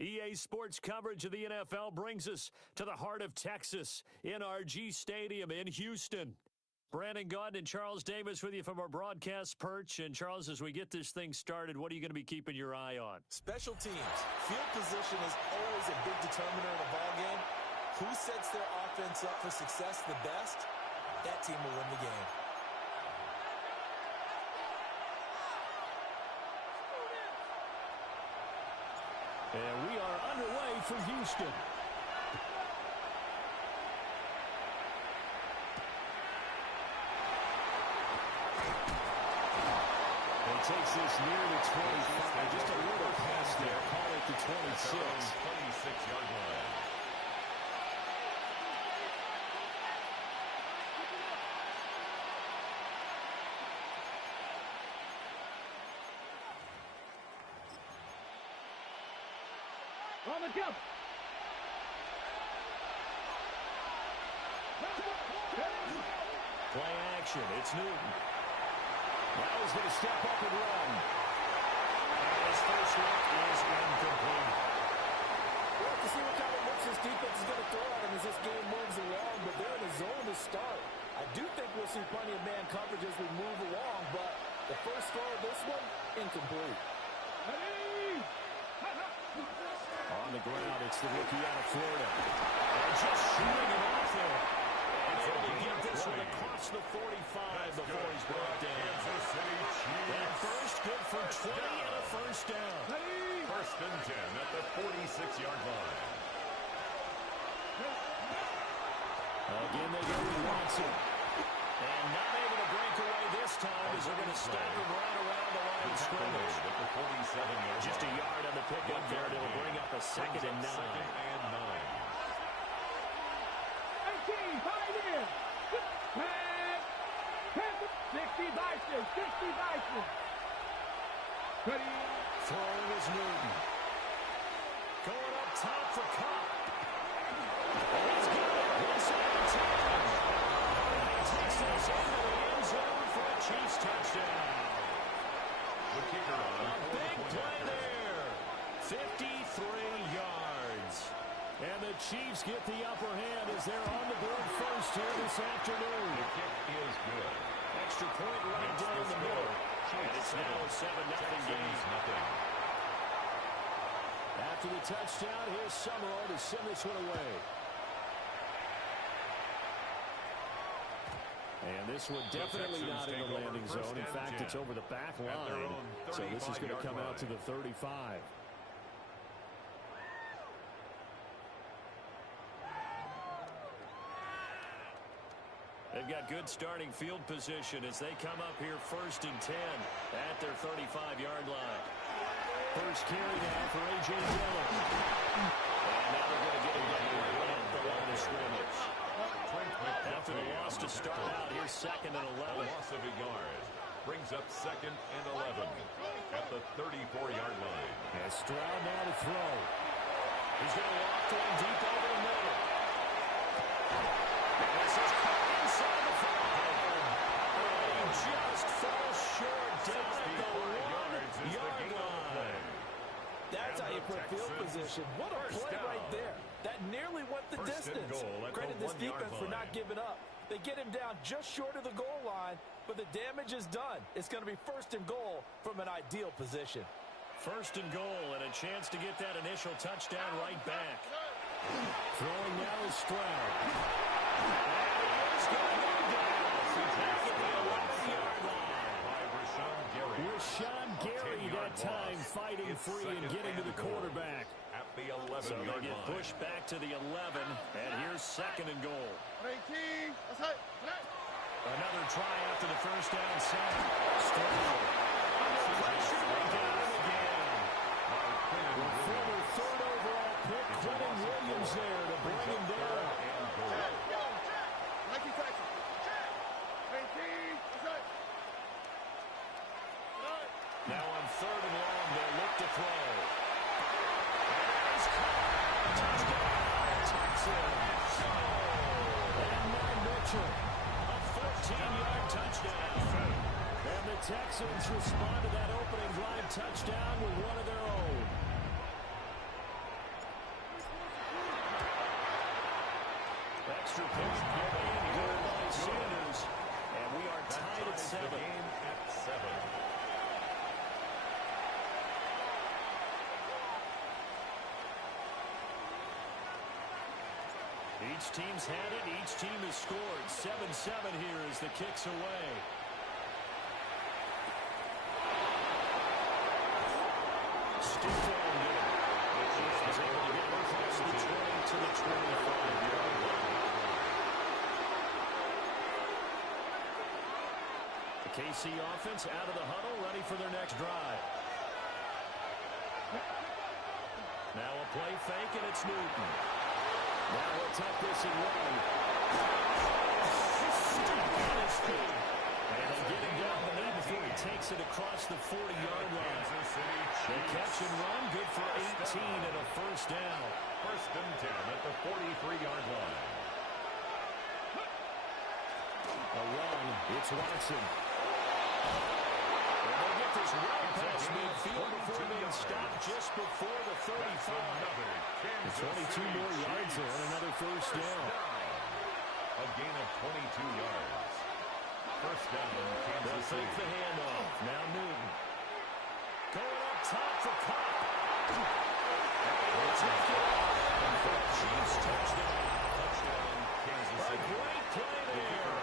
EA Sports coverage of the NFL brings us to the heart of Texas, NRG Stadium in Houston. Brandon Gaudin and Charles Davis with you from our broadcast perch. And, Charles, as we get this thing started, what are you going to be keeping your eye on? Special teams. Field position is always a big determiner in a ball game. Who sets their offense up for success the best, that team will win the game. And we are underway for Houston. Takes this near the 25. Just a little pass there. Call it the 26. 26-yard line. On the jump. Play action. It's Newton. Now he's going to step up and run. And his first look is incomplete. We'll have to see what kind of looks this defense is going to throw at him as this game moves along, but they're in a zone to start. I do think we'll see plenty of man coverage as we move along, but the first throw of this one, incomplete. On the ground, it's the rookie out of Florida. And just shooting it off there. Able to get this one across the 45 before he's brought down. That first good for 20 and a first down. First and 10 at the 46-yard line. Again, they go with Watson. And not able to break away this time as they're going to stop him right around the line of scrimmage. At the 47-yard Just a yard on the pickup there, and it'll bring up a second and 9. Second and 9. 60 Bison. Throwing is Newton. Going up top for Cup. He's got it. Inside the 10. He takes this into the end zone for a Chiefs touchdown. The kicker on. Big play there. 53 yards. And the Chiefs get the upper hand as they're on the board first here this afternoon. The kick is good. Extra point right down the middle. And it's now a 7-0 game. After the touchdown, here's Summerall to send this one away. And this one definitely not in the landing zone. In fact, it's over the back line. So this is going to come out to the 35. They've got good starting field position as they come up here first and 10 at their 35-yard line. First carry now for A.J. Dillon. And now they're going to get him down right at the line of scrimmage. After the loss to start out, here's second and 11. Loss of a yard. Brings up second and 11 at the 34-yard line. And Stroud now to throw. He's going to walk one deep over the middle. And this is caught inside the 5. He just falls short down at the 1-yard line. That's how you put field position. What a play right there. That nearly went the distance. Credit this defense for not giving up. They get him down just short of the goal line, but the damage is done. It's going to be first and goal from an ideal position. First and goal and a chance to get that initial touchdown right back. Throwing now is Stroud. And he is going to go down. Back at the 11-yard line. Rashawn Gary that time fighting free and getting to the quarterback. At the 11-yard line. So they get pushed back to the 11, and here's second and goal. Another try after the first down sack. Stroud. Pressure to get him again. The former third overall pick, Quentin Williams there to bring him down. Now on third and long, they'll look to throw. Touchdown, Texans. And Matt Mitchell, a 14-yard touchdown. And the Texans respond to that opening drive touchdown with one of their own. extra point being good by Sanders. And we are tied at 7. The game at 7. Each team's had it. Each team has scored. 7-7 here as the kick's away. Still throwing good. He's able to get across the 20 to the 25-yard line. The KC offense out of the huddle, ready for their next drive. Now a play fake, and it's Newton. Now he'll tuck this and run. On his feet. And they get him down the knee before he takes it across the 40-yard line. The catch and run, good for 18 and a first down. First and 10 at the 43-yard line. A run, it's Watson. And they'll get this run past midfield before being stopped just before the 35. 22 more yards there and another first down. A gain of 22 yards. First down, Kansas City. They'll take the handoff. Now Newton. Going up top for Cobb. It's it for a Chiefs touchdown. Touchdown, Kansas City. A great play there.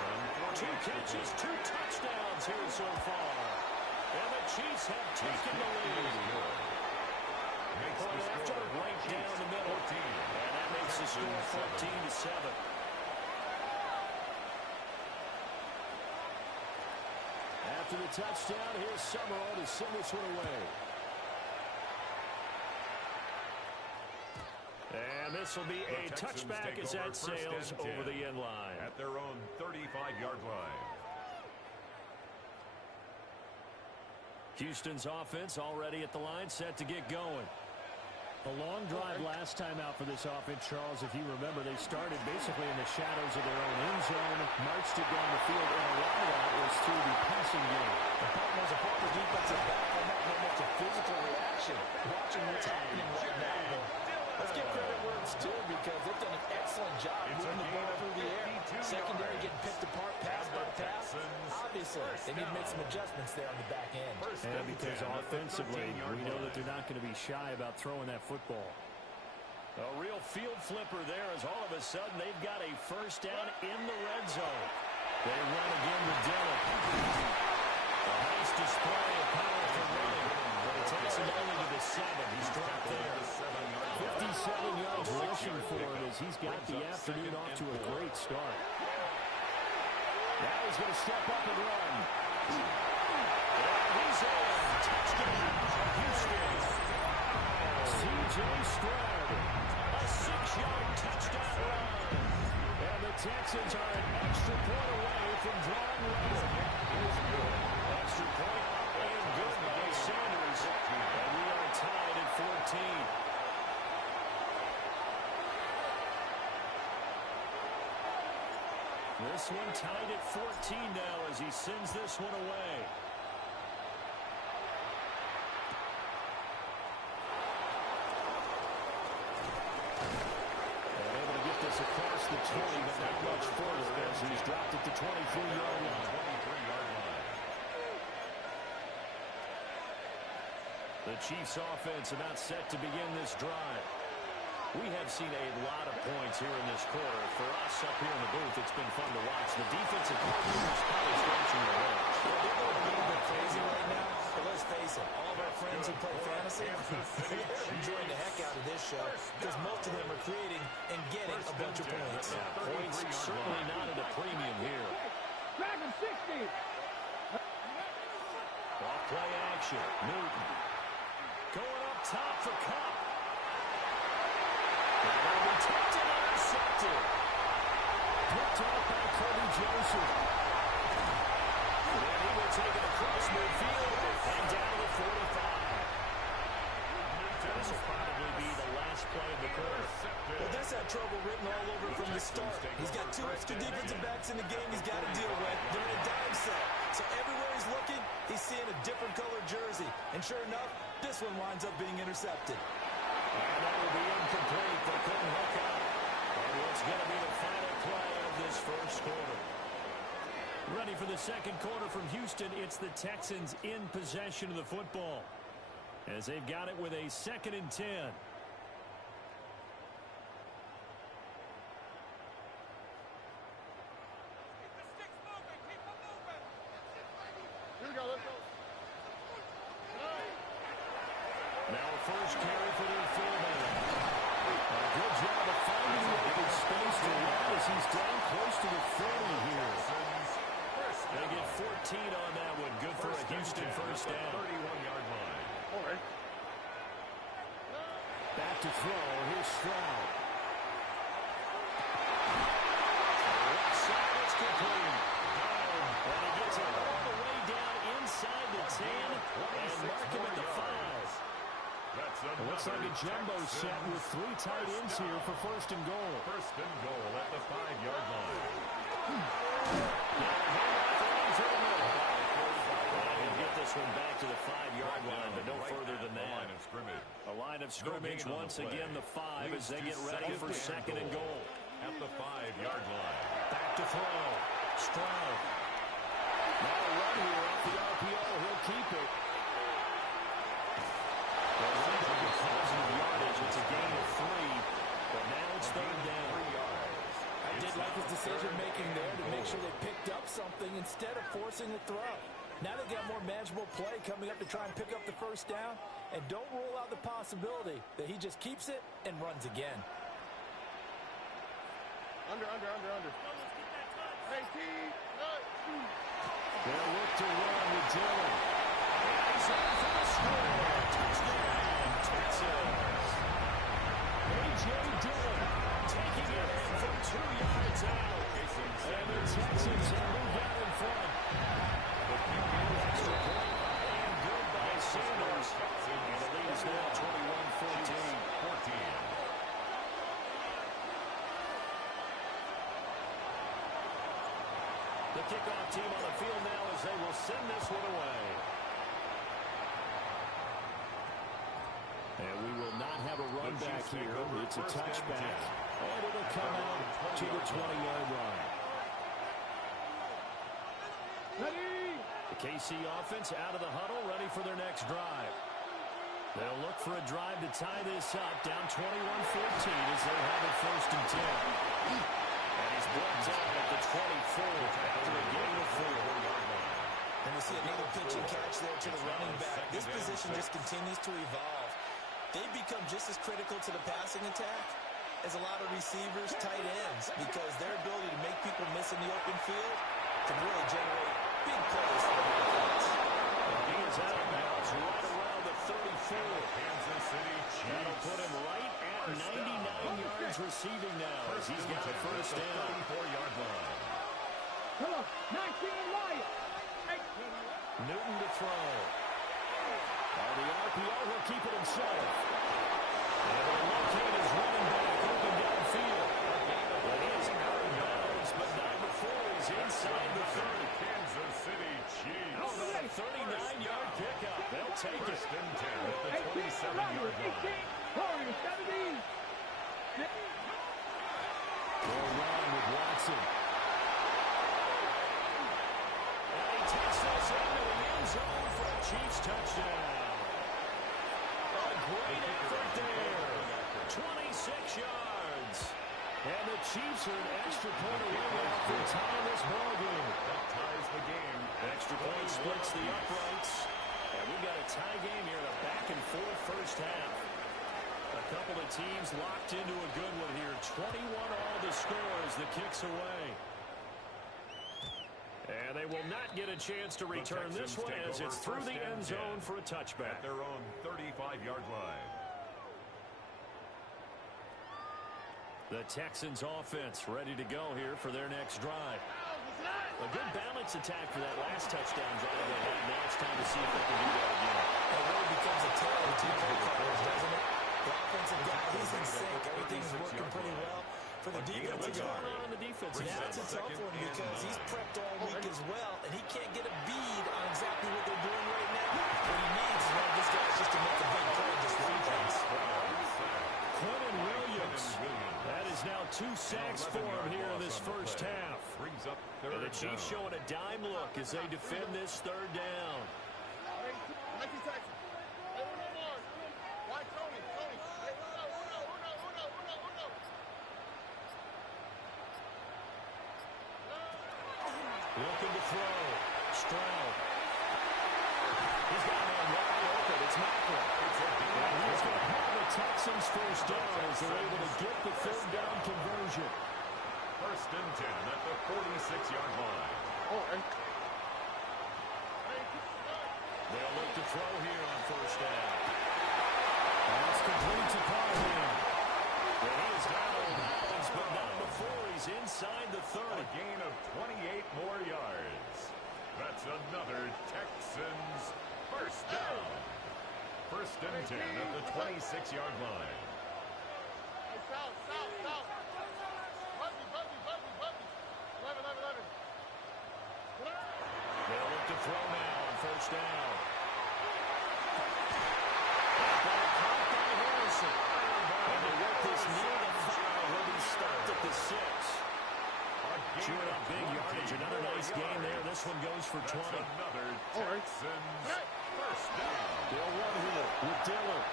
2 catches, 2 touchdowns here so far. And the Chiefs have taken the lead. Point after, right down the middle. And that makes the score 14-7. After the touchdown, here's Summerall to send this one away. And this will be a touchback as that sails over the end line. At their own 35-yard line. Houston's offense already at the line, set to get going. A long drive last time out for this offense, Charles. If you remember, they started basically in the shadows of their own end zone, marched it down the field, and a lot of that was through the passing game. The problem was a proper defensive back. They're not very much a physical reaction. Watching what's happening right now. Let's give credit where it's due because they've done an excellent job moving the ball through the air. Secondary getting picked apart pass by pass. Obviously, they need to make some adjustments there on the back end. And because offensively, we know that they're not going to be shy about throwing that football. A real field flipper there as all of a sudden they've got a first down in the red zone. They run again with Dillon. A nice display of power for running, but it takes him only to the 7. He's dropped there. 57 yards rushing for him as he's got the afternoon off to a great start. Now he's going to step up and run. And he's in. Touchdown, Houston. C.J. Stroud. A 6-yard touchdown run. And the Texans are an extra point away from drawing level. Extra point and good by Sanders. And we are tied at 14. This one tied at 14 now as he sends this one away. And able to get this across the 20, but not much further as he's dropped it to 23-yard line. The Chiefs offense about set to begin this drive. We have seen a lot of points here in this quarter. For us up here in the booth, it's been fun to watch. The defensive coordinator is probably scratching their head. They're going a little bit crazy right now, but let's face it, all of our friends who play fantasy, they're enjoying the heck out of this show because most of them are creating and getting a bunch of points. Yeah, points certainly not at a premium here. Dragon 60. Off play action. Newton. Going up top for Cobb. They're protected and intercepted. Picked off by Kobe Joseph. And he will take it across midfield and down to the 45. This will probably be the last play of the quarter. Well, this had trouble written all over from the start. He's got 2 extra defensive backs in the game he's got to deal with. They're in a dime set. So everywhere he's looking, he's seeing a different colored jersey. And sure enough, this one winds up being intercepted. And that will be incomplete. They couldn't hook up. And what's going to be the final play of this first quarter. Ready for the second quarter from Houston. It's the Texans in possession of the football, as they've got it with a 2nd and 10. Now a first carry for their fullback. A good job of finding the open space to run as he's down close to the 30 here. They get 14 on that one. Good for a Houston first down. 31-yard line. All right. Back to throw. Here's Stroud. Left side, it's complete. And he gets it all the way down inside the 10 and mark him at the 5. It looks like a jumbo set with 3 tight ends here for 1st and goal. 1st and goal at the 5-yard line. He'll get this one back to the 5-yard line, but no further than that. A line of scrimmage once again, the 5, as they get ready for 2nd and goal. At the 5-yard line. Back to throw. Stroud. Now a run here off the RPO. He'll keep it. Positive yardage. It's a gain of 3, but now it's 3rd down. I did like his decision-making there to make sure they picked up something instead of forcing a throw. Now they got more manageable play coming up to try and pick up the 1st down, and don't rule out the possibility that he just keeps it and runs again. Under. Hey, T. They'll look to run with Dillon. He's in for the score. Touchdown, Texans. A.J. Dillon taking it in from 2 yards out. And the Texans have moved out in front. Extra point and good by Sanders. And the lead is now 21-14. The kickoff team on the field now as they will send this one away. And we will not have a run back here. It's a touchback. And it'll come out to the 20-yard line. Ready. The KC offense out of the huddle, ready for their next drive. They'll look for a drive to tie this up, down 21-14 as they have it 1st and 10. And he's brought down at the 24 after a gain of 4. And we see another pitch and catch there to the running back. This position just continues to evolve. They become just as critical to the passing attack as a lot of receivers, tight ends, because their ability to make people miss in the open field can really generate big plays for the offense. He is out of bounds right around the 34. Kansas City Chiefs. That'll put him right at 99 yards receiving now as he's got a 1st down. 34-yard line. Come on. 19 Wyatt. Newton to throw. On the RPO, he'll keep it himself. And they'll locate his running back open downfield. But he's out of bounds, but not before he's inside the 30. Kansas City Chiefs. How about a 39-yard pickup? They'll take it. 1st and 10 at the 27-yard line. Warriors 17. They'll run with Watson. And he takes this into the end zone for a Chiefs touchdown. A great effort there. 26 yards. And the Chiefs are an extra point away after tying this ball game. That ties the game. Extra point splits the uprights. And we've got a tie game here in a back-and-forth 1st half. A couple of teams locked into a good one here. 21 all the score as the kick's away. And they will not get a chance to return this one as it's through the end zone for a touchback. At their own 35-yard line. The Texans offense ready to go here for their next drive. A good balance attack for that last touchdown drive they had. Now it's time to see if they can do that again. It really becomes a tale of 2 play callers, doesn't it? The offensive guy, he's in sync. Everything's working pretty well. For the defensive guy, on the defensive side. that's a tough one because he's prepped all week as well, and he can't get a bead on exactly what they're doing right now. What he needs is one of these guys just to make a big play and just run things. Quentin Williams. That is now 2 sacks for him here in this first half. Brings up third And the Chiefs down. showing a dime look as they defend this third down. Looking to throw. Stroud. He's got a man wide open. It's Macklin. And he's going to have the Texans first down as they're able to get the third down conversion. First and 10 at the 46-yard line. They'll look to throw here on first down. That's complete to Parham. And he is down on bounds, but not before he's inside the 30. A gain of 28 more yards. That's another Texans first down. First and 10 at the 26-yard line. They'll look to throw now on first down. Caught by Harrison. And they work this near the 5. He'll be stopped at the 6. Chewing up big yardage. Another nice gain there. This one goes for 20. That's another Texans first down. They'll run here with Dillon.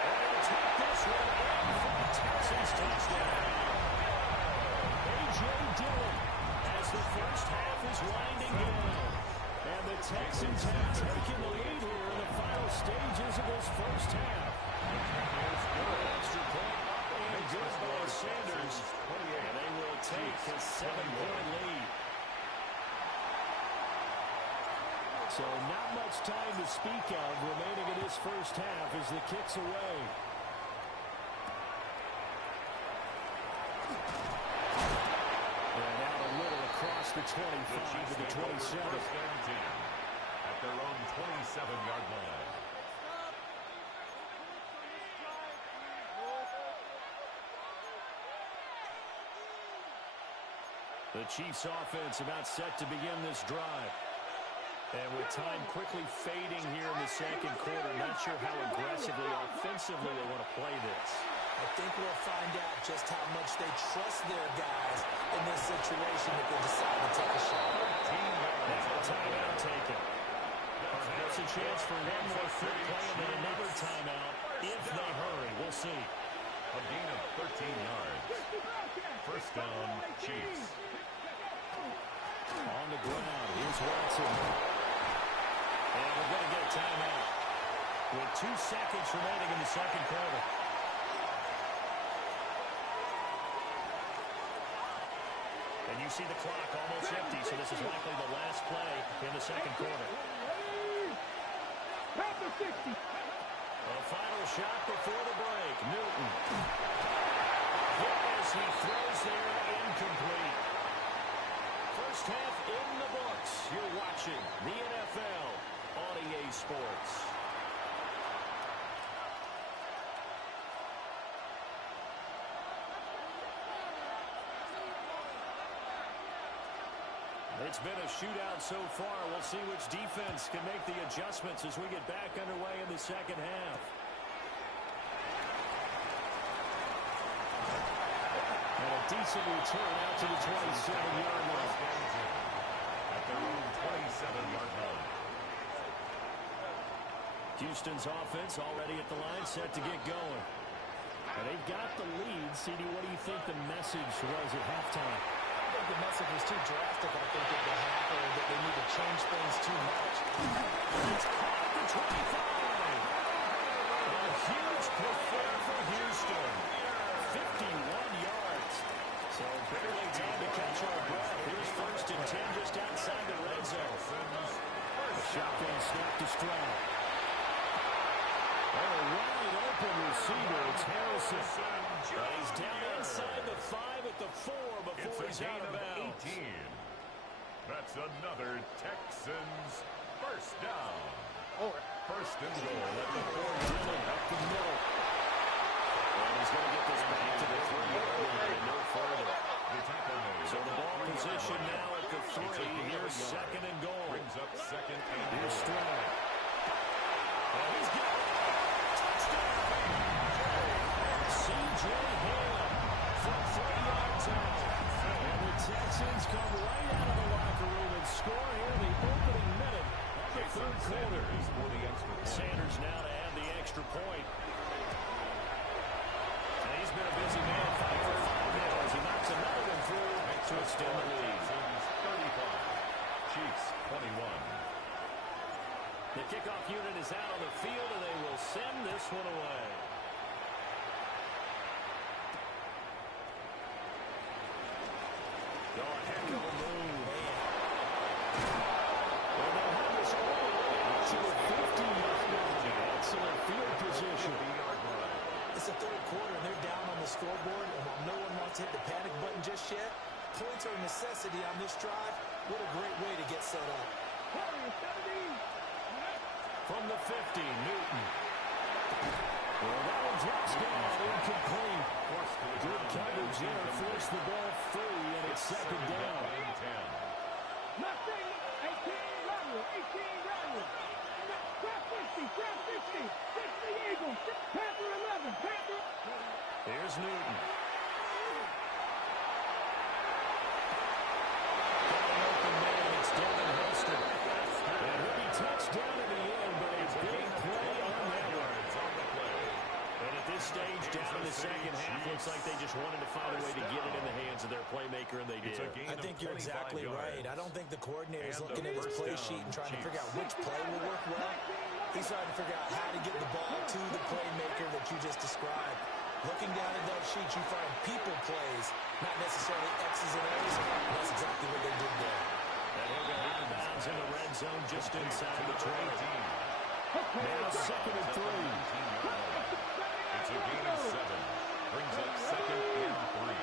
And they'll take this one in for the Texans touchdown. A.J. Dillon as the first half is winding down. And the Texans have taken the lead here in the final stages of this first half. Extra point up and good by Sanders. And they will take a 7-point lead. So not much time to speak of remaining in this first half as the kick's away. And out a little across the 25 to the 27. First and 10 at their own 27-yard line. The Chiefs offense about set to begin this drive. And with time quickly fading here in the second quarter, not sure how aggressively, offensively they want to play this. I think we'll find out just how much they trust their guys in this situation if they decide to take a shot. Now a timeout taken. Perhaps a chance for one more quick play and then another timeout if they hurry. We'll see. A gain of 13 yards. First down, Chiefs. On the ground, here's Watson. And we're going to get a timeout with 2 seconds remaining in the second quarter. And you see the clock almost empty, so this is likely the last play in the second quarter. A final shot before the break. Newton. Yes, he throws there, incomplete. First half in the books. You're watching the NFL on EA Sports. It's been a shootout so far. We'll see which defense can make the adjustments as we get back underway in the second half. And a decent return out to the 27-yard line. At their own 27-yard line. Houston's offense already at the line, set to get going. And they've got the lead. CD, what do you think the message was at halftime? I think the message was too drastic, I think, at the half, or that they need to change things too much. It's caught at the 25. A huge push there for Houston. 51 yards. So barely time to catch our breath. Here's first and 10 just outside the red zone. A shotgun snap to Stroud. Oh, a wide open receiver. It's Harrison. He's down inside the 5 at the 4 before he's out of bounds. 18. That's another Texans first down. First and goal at the 4-yard line. Up the middle. And he's going to get this back to the 3-yard line and no further. The tackle made. So the ball position now at the 3. Here's second and goal. Brings up second and Here's goal. Stroud. And he's got it. Touchdown. C.J. Ham. Texans come right out of the locker room and score here in the opening minute of the third quarter. Sanders now to add the extra point. And he's been a busy man, 5 for 5 now as he knocks another one through to extend the lead. 35, Chiefs 21. The kickoff unit is out on the field, and they will send this one away. Oh, a heck of a move. Well, they'll have this all the way out to the 50-yard line. Excellent field position. It's the third quarter, and they're down on the scoreboard, and while no one wants to hit the panic button just yet, points are a necessity on this drive. What a great way to get set up. From the 50, Newton. Well, that one drops down, incomplete. Good coverage there, forced the ball free, and it's second down. Mustang, 18, Rodwell, 18, Rodwell. Trap 50, trap 50, 60 Eagles, Panther 11, Panther. Here's Newton. Open man, it's Devin Hester. And he'll be touchdown in the end, but a big play on that one. And at this stage, down in the second half, looks like they just wanted to find a way to get it in the hands of their playmaker, and they did. I think you're exactly right. I don't think the coordinator's looking at his play sheet and trying to figure out which play will work well. He's trying to figure out how to get the ball to the playmaker that you just described. Looking down at that sheet, you find people plays, not necessarily X's and O's. That's exactly what they did there. And he'll go out of bounds in the red zone just inside the 20. Now second and 3. It's a gain of 7. Brings up second and 3.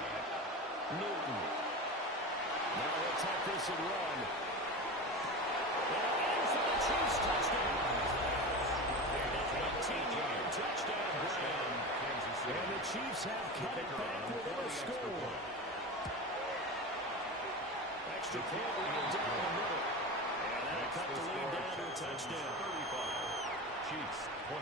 Newton. Now they'll take this and run. And in for the Chiefs touchdown. And an 18-yard touchdown grab. And the Chiefs have cut it back within a score. Extra point right down the middle. And that'll cut the lead down to a touchdown. 35. Chiefs 28.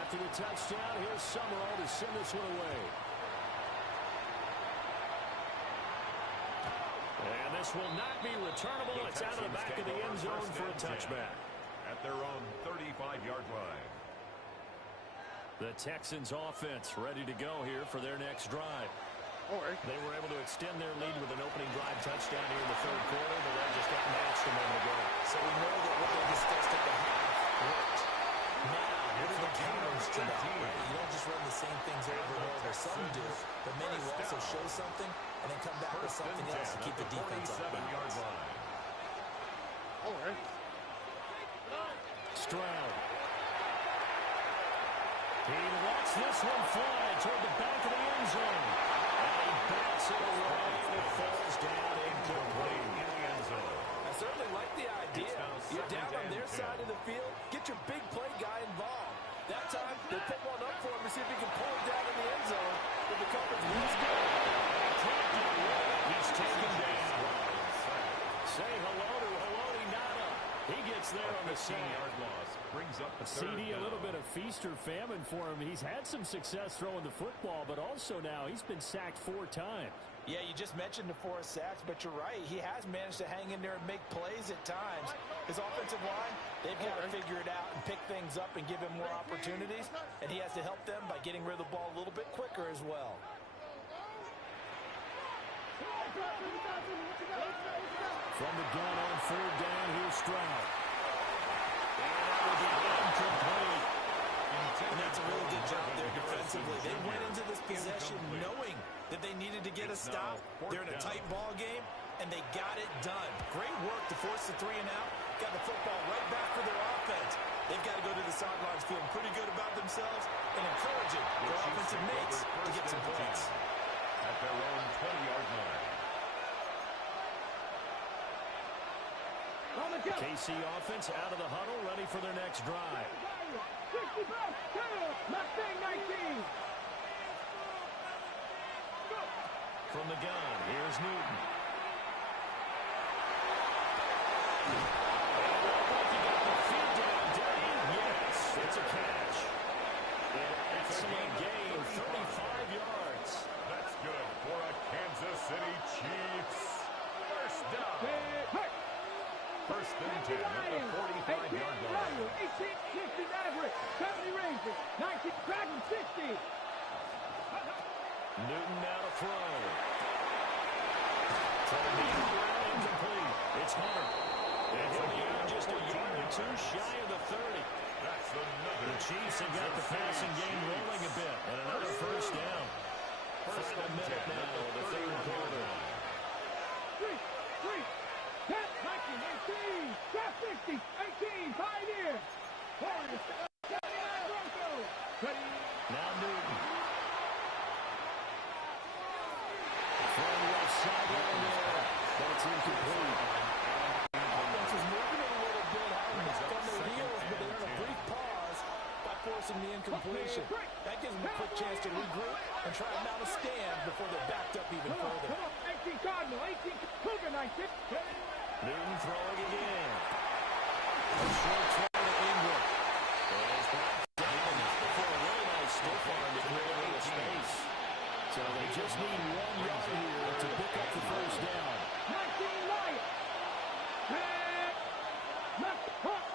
After the touchdown, here's Summerall to send this one away. And this will not be returnable. It's out of the back of the end zone for a touchback. At their own 35-yard line. The Texans offense ready to go here for their next drive. They were able to extend their lead with an opening drive touchdown here in the third quarter, but that just got matched a moment ago. So we know that what they discussed at the half worked. Now, what are the counters to that? You don't just run the same things over and over. Some do, but many will also show something and then come back with something else to keep the defense on balance. Stroud. He lets this one fly toward the back of the end zone. And he bats it away, and it falls down incomplete in the end zone. I certainly like the idea. You're down on their side of the field. Get your big play guy involved. That time, they put one up for him to see if he can pull it down in the end zone. But the coverage is good. He's taken down. Say hello to Haloti Ngata. He gets there on the 16-yard loss. Brings up the CD, a little bit of feast or famine for him. He's had some success throwing the football, but also now he's been sacked 4 times. Yeah, you just mentioned the 4 sacks, but you're right. He has managed to hang in there and make plays at times. His offensive line, they've got to figure it out and pick things up and give him more opportunities, and he has to help them by getting rid of the ball a little bit quicker as well. From the gun on 3rd down, here's Stroud. And that will be incomplete. And that's a really good job there defensively. They went into this possession knowing that they needed to get a stop. They're in a tight ball game, and they got it done. Great work to force the 3 and out. Got the football right back for their offense. They've got to go to the sidelines feeling pretty good about themselves and encouraging their offensive mates to get some points. At their own 20-yard line. KC offense out of the huddle, ready for their next drive. 65, Mustang 19. From the gun, here's Newton. shy of the 30. That's another. The Chiefs have got the passing game rolling a bit. And another first down. First Final minute now of the third quarter. 3, 10, 19, 18, drop 60, 18, Pioneer. Now Newton. From left sideline there. But it's incomplete. Offense is moving it a little bit on their heels, but they earn a brief pause by forcing the incompletion. That gives them a quick chance to regroup and try and mount a stand before they're backed up even further. 18 Cardinal, 18 Cougar, 19. Newton throwing again. A short throw to Ingram. It's brought down before a really nice stiff arm to create a little space. So they just need 1 yard here to pick up the first down. 19 Lions.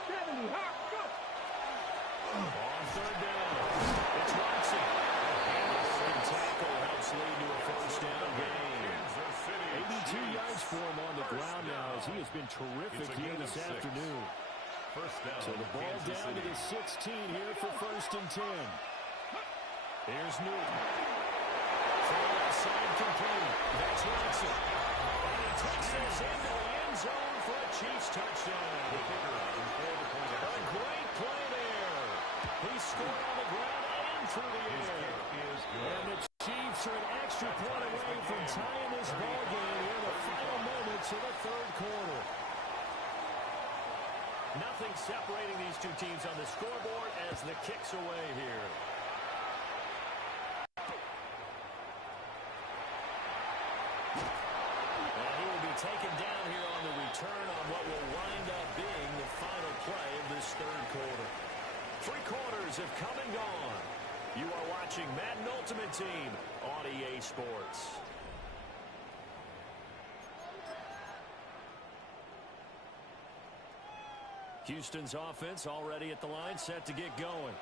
70, hot, go. On third down, it's Watson. And the broken tackle helps lead to a first down gain. 82 yards for him on the ground now as he has been terrific here this afternoon. First down. So the ball down to the 16 here for first and 10. Here's Newton. From the left side complete. That's Watson. And he takes this into the end zone for a Chiefs touchdown. A great play there. He scored on the ground and through the air. And the Chiefs are an extra point away from tying this ball game here in the final moments of the third quarter. Nothing separating these two teams on the scoreboard as the kick's away here. And he will be taken down here on the return on what will wind up being the final play of this third quarter. 3 quarters have come and gone. You are watching Madden Ultimate Team on EA Sports. Houston's offense already at the line, set to get going.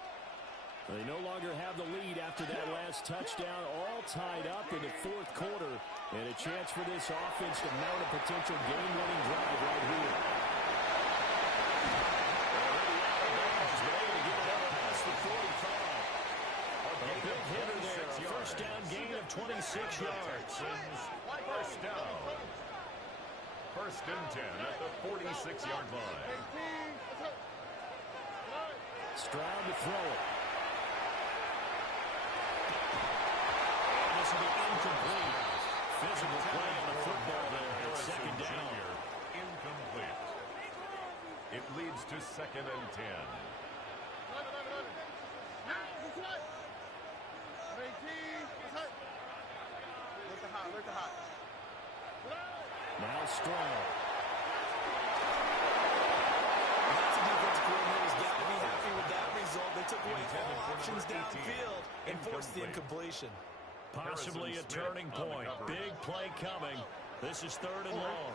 They no longer have the lead after that last touchdown, all tied up in the fourth quarter. And a chance for this offense to mount a potential game-winning drive right here. A big hitter there, a first down gain of 26 yards. First down. First and 10 at the 46-yard line. Stroud to throw it. And this will be incomplete. Physical play on the football there at second down. Incomplete. It leads to second and 10. Now Stroud. That's a defense coordinator's got to be happy with that result. They took away all options downfield and forced the incompletion. Possibly a turning point. Big play coming. This is third and long.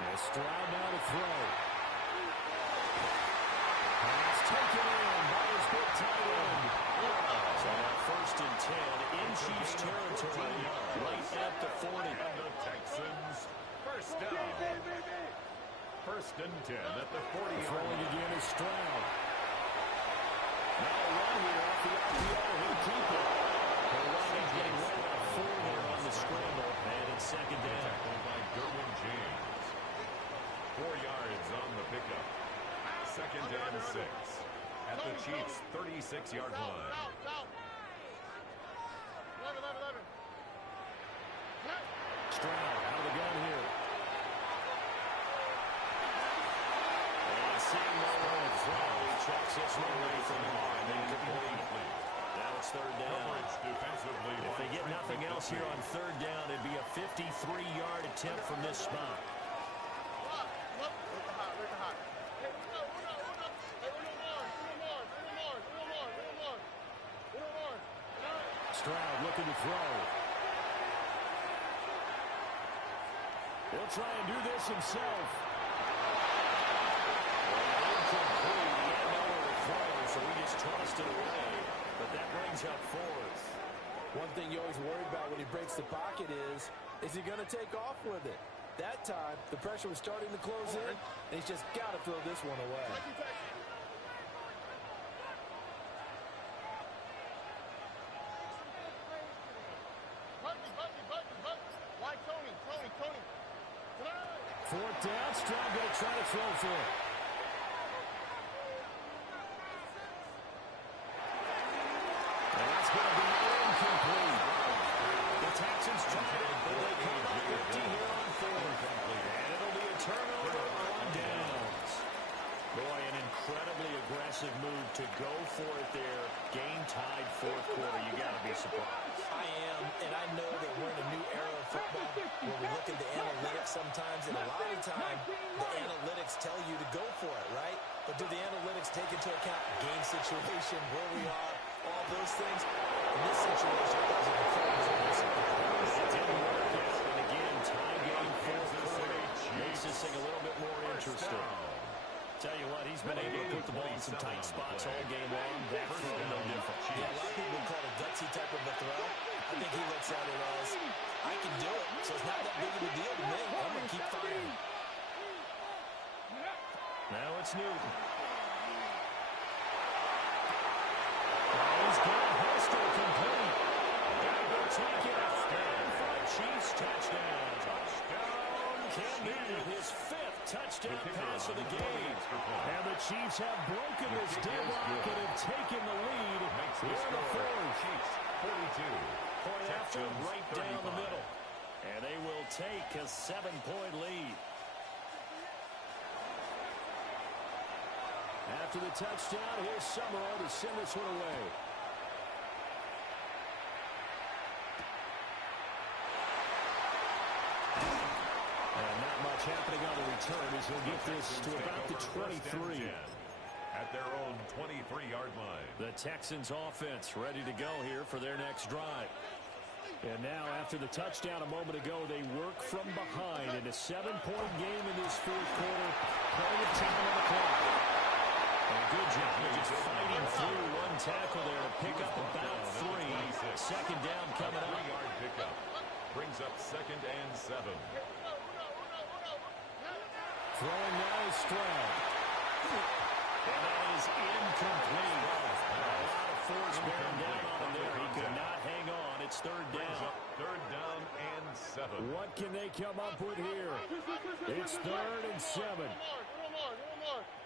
And Stroud now to throw. Pass taken in by his big tight end. So now first and 10 in Chiefs territory right at the 40. And the Texans first down. First and 10 at the 40. Throwing again is Stroud. Now a run here off the RPO. He'll keep it. The run is getting right about 4 there on the scramble. And it's second down. Tackled by Derwin James. 4 yards on the pickup. Second and 6 at the Chiefs' 36-yard line. Stroud out of the gun here. And seeing no way to throw, he checks this one away from the line. Incomplete. Now it's third down. If they get nothing else here on third down, it'd be a 53-yard attempt from this spot. Stroud looking to throw. He'll try and do this himself. Incomplete. He had nowhere to throw, so he just tossed it away. But that brings up fourth. One thing you always worry about when he breaks the pocket is he going to take off with it? That time, the pressure was starting to close in, and he's just got to throw this one away. Fourth down, Stroud going to try to throw for it. And that's going to be incomplete. The Texans tried it, but they come up empty here on fourth. And it'll be a turnover on downs. Boy, an incredibly aggressive move to go for it there. Game-tied fourth quarter. You got to be surprised. I am, and I know that we're in a new era of football where we look at the analytics sometimes, and a lot of the time, the analytics tell you to go for it, right? But do the analytics take into account game situation, where we are, all those things? In this situation, it was an incredible surprise. It didn't work out, and again, tie game fourth quarter makes this thing a little bit more interesting. Tell you what, he's been able to put the ball in some tight spots all game long. That throw, no different. Yeah, a lot of people call it a gutsy type of a throw. I think he looks at it as, I can do it, so it's not that big of a deal to me. I'm going to keep firing. Now it's Newton. He's got Hester complete. Gotta go take it. Chiefs touchdown. Cam Newton with his fifth touchdown pass of the game. And the Chiefs have broken this deadlock and have taken the lead. Here in the fourth. Chiefs 42. Point after, right down the middle. And they will take a 7-point lead. After the touchdown, here's Summerall to send this one away. And not much happening on the return as he'll get this to about the 23. At their own 23-yard line. The Texans offense ready to go here for their next drive. And now, after the touchdown a moment ago, they work from behind in a 7-point game in this fourth quarter. Plenty of time on the clock. And a good job of just fighting through one tackle there to pick up about 3. Second down coming up. 3-yard pickup. Brings up 2nd and 7. Throwing now is Stroud. And that is incomplete. A lot of force bearing down on him there. He could not hang on. It's third down. 3rd down and 7. What can they come up with here? It's 3rd and 7.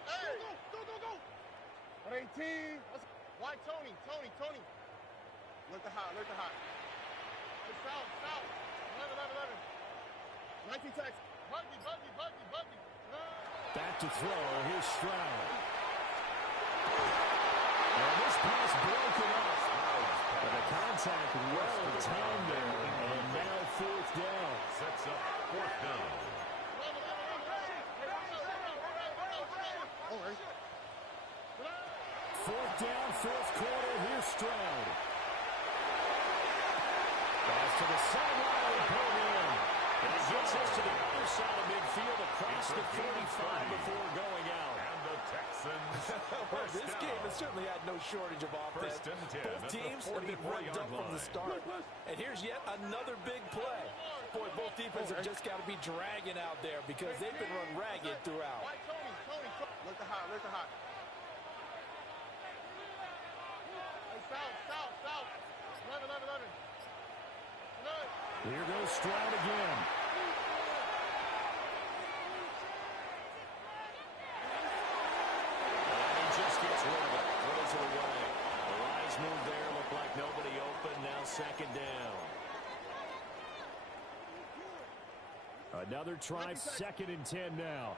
Hey! Go! 18. Why Tony? Look the hot. Hey, South. 11. 19 tax. Buggy. Back to throw. Here's Stroud. And this pass broken up. And the contact well timed there. And now 4th down. Sets up 4th down. Fourth down, fourth quarter. Here's Stroud. Pass to the sideline and pulled in. And he gets us to the other side of midfield across the 45 before going out. And the Texans. Well, this game has certainly had no shortage of offense. 1st and 10 Both teams have been revved up from the start. And here's yet another big play. Boy, both defenses have just got to be dragging out there because they've been run ragged throughout. Why Tony? Look the hot. Hey, South. 11. Here goes Stroud again. And he just gets rid of it. Throws it away. The Lions move there. Looked like nobody open. Now 2nd down. Another try. 2nd and 10 now.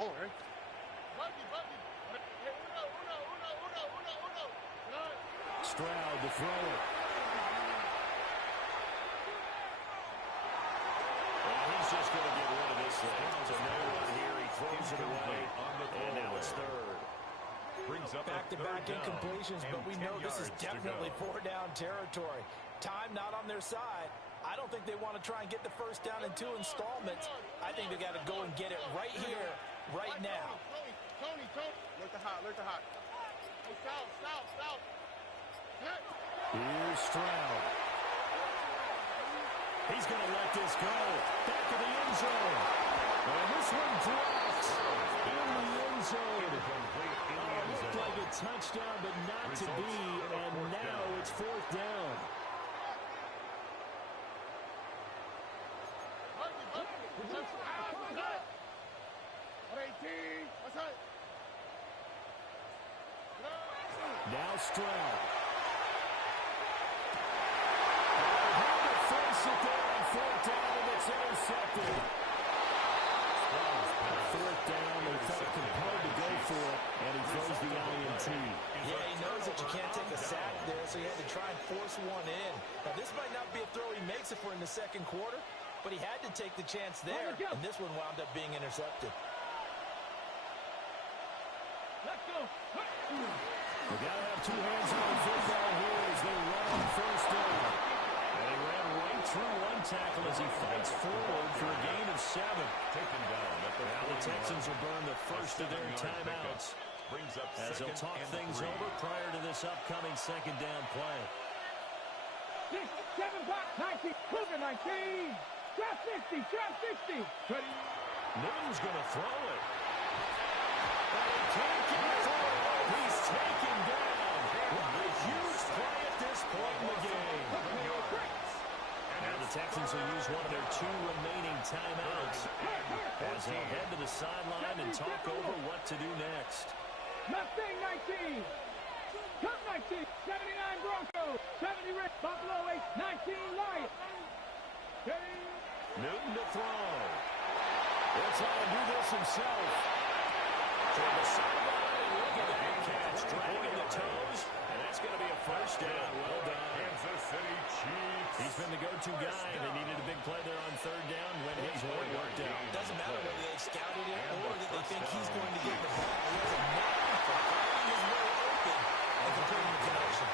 All right. Stroud to throw it. And he's just going to get rid of this thing. So no one here. He throws it away. And now it's 3rd. Brings up Back-to-back incompletions, but we know this is definitely 4-down territory. Time not on their side. I don't think they want to try and get the first down in 2 installments. I think they got to go and get it right here, right now. Tony. Look the hot. Hey, South. Here's Stroud. He's going to let this go. Back of the end zone. And this one drops in the end zone. Looked like a touchdown, but not to be. And now it's fourth down. Now Stroud. Force it there on fourth down, and it's intercepted. Fourth down, they felt compelled to go for it, and he throws the INT. Yeah, he knows that you can't take a sack there, so he had to try and force one in. Now, this might not be a throw he makes if we're in the second quarter, but he had to take the chance there, and this one wound up being intercepted. Let's go. We got to have two hands on the football here as they run on first down. And he ran right through one tackle as he fights forward for a gain of 7. Taken down. Now the Texans will burn the first of their timeouts as they'll talk things over prior to this upcoming second down play. 6, 7, 5, 19, Cougar 19. Drop 60, drop 60. Ready? Newton's going to throw it. And he can't get through. He's taken down. A huge play at this point in the game. Now the Texans will use one of their 2 remaining timeouts as they'll head to the sideline and talk over what to do next. Mustang 19. Cup 19. 79 Broncos. 70 Red. Buffalo 8. 19 Lions. Newton to throw. Let's let him do this himself. Toward the sideline, and look at that catch. Dragging the toes, and that's going to be a first down. Well done. Kansas City Chiefs. He's been the go-to guy. They needed a big play there on third down when his work worked out. Doesn't matter whether they scouted it or that they think he's going to get the ball. He has a knack for finding his way open and completing the connection.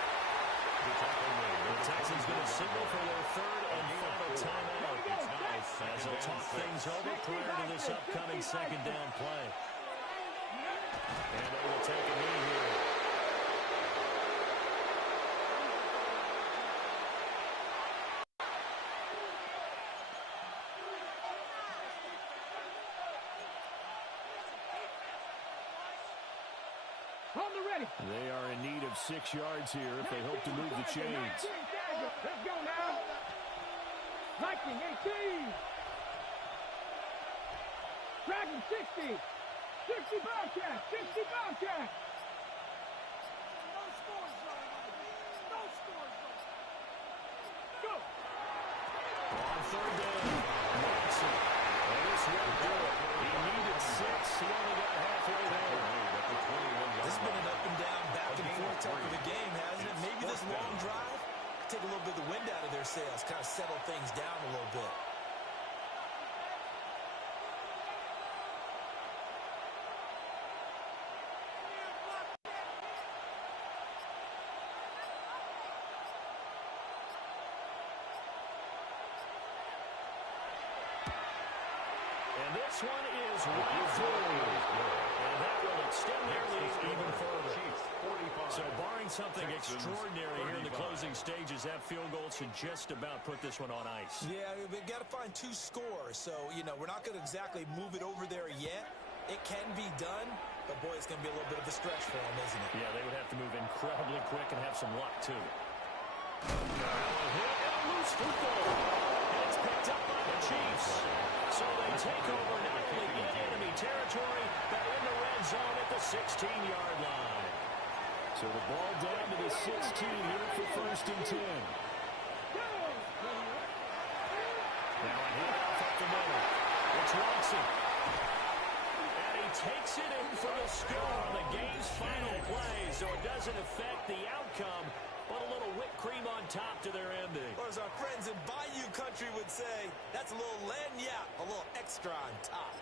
The Texans going to signal for their third and final timeout as they'll talk things over prior to this upcoming second down play. And they will take a knee here. On the ready. They are in need of 6 yards here if they hope to move the chains. 19, let's go now. 19, 18. Dragon 60. 60 Bobcat. 60 Bobcat. No scores, no scores. Go. On third down, Watson. And this won't do it. He needed 6. He only got halfway there. This has been an up and down, back and forth type of a game, hasn't it? Maybe this long drive take a little bit of the wind out of their sails, kind of settle things down a little bit. And this one is right through. And that will extend their lead even further. So barring something extraordinary here in the closing stages, that field goal should just about put this one on ice. Yeah, we've got to find 2 scores. So, you know, we're not going to exactly move it over there yet. It can be done, but, boy, it's going to be a little bit of a stretch for them, isn't it? Yeah, they would have to move incredibly quick and have some luck, too. A loose football. And it's picked up by the Chiefs. So they take over not only in enemy territory, but in the red zone at the 16-yard line. So the ball down to the 16 here for first and 10. Now a handoff up the middle. It's Watson. And he takes it in for the score on the game's final play, so it doesn't affect the outcome, but a little whipped cream on top to their ending. Or as our friends in Bayou Country would say, that's a little lagniappe, a little extra on top.